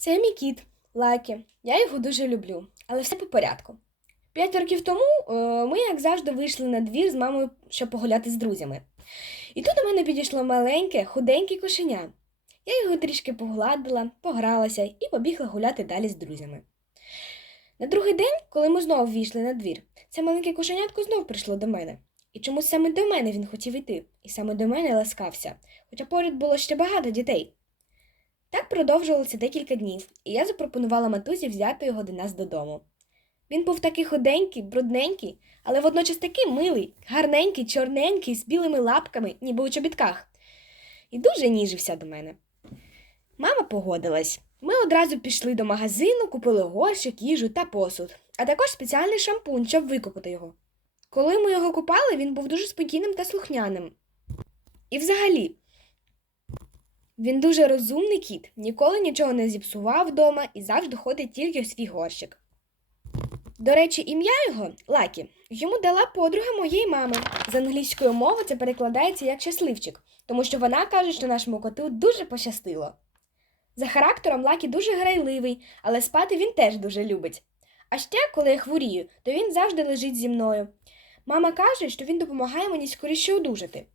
Це мій кіт Лакі. Я його дуже люблю, але все по порядку. П'ять років тому е, ми, як завжди, вийшли на двір з мамою, щоб погуляти з друзями. І тут до мене підійшло маленьке, худеньке кошеня. Я його трішки погладила, погралася і побігла гуляти далі з друзями. На другий день, коли ми знову війшли на двір, це маленьке кошенятко знов прийшло до мене. І чомусь саме до мене він хотів йти, і саме до мене ласкався, хоча поряд було ще багато дітей. Так продовжувалося декілька днів, і я запропонувала матусі взяти його до нас додому. Він був такий худенький, брудненький, але водночас такий милий, гарненький, чорненький, з білими лапками, ніби у чобітках, і дуже ніжився до мене. Мама погодилась. Ми одразу пішли до магазину, купили горщик, їжу та посуд, а також спеціальний шампунь, щоб викупити його. Коли ми його купали, він був дуже спокійним та слухняним. І взагалі, він дуже розумний кіт, ніколи нічого не зіпсував вдома і завжди ходить тільки в свій горщик. До речі, ім'я його Лакі йому дала подруга моєї мами. З англійської мови це перекладається як щасливчик, тому що вона каже, що нашому коту дуже пощастило. За характером Лакі дуже грайливий, але спати він теж дуже любить. А ще, коли я хворію, то він завжди лежить зі мною. Мама каже, що він допомагає мені скоріше одужати.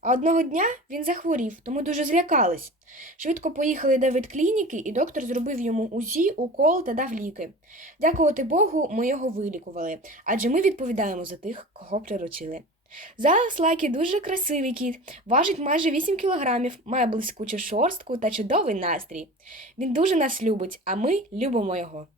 А одного дня він захворів, тому дуже злякались. Швидко поїхали до ветклініки, і доктор зробив йому УЗІ, укол та дав ліки. Дякувати Богу, ми його вилікували, адже ми відповідаємо за тих, кого приручили. Зараз Лакі дуже красивий кіт, важить майже 8 кілограмів, має блискучу шорстку та чудовий настрій. Він дуже нас любить, а ми любимо його.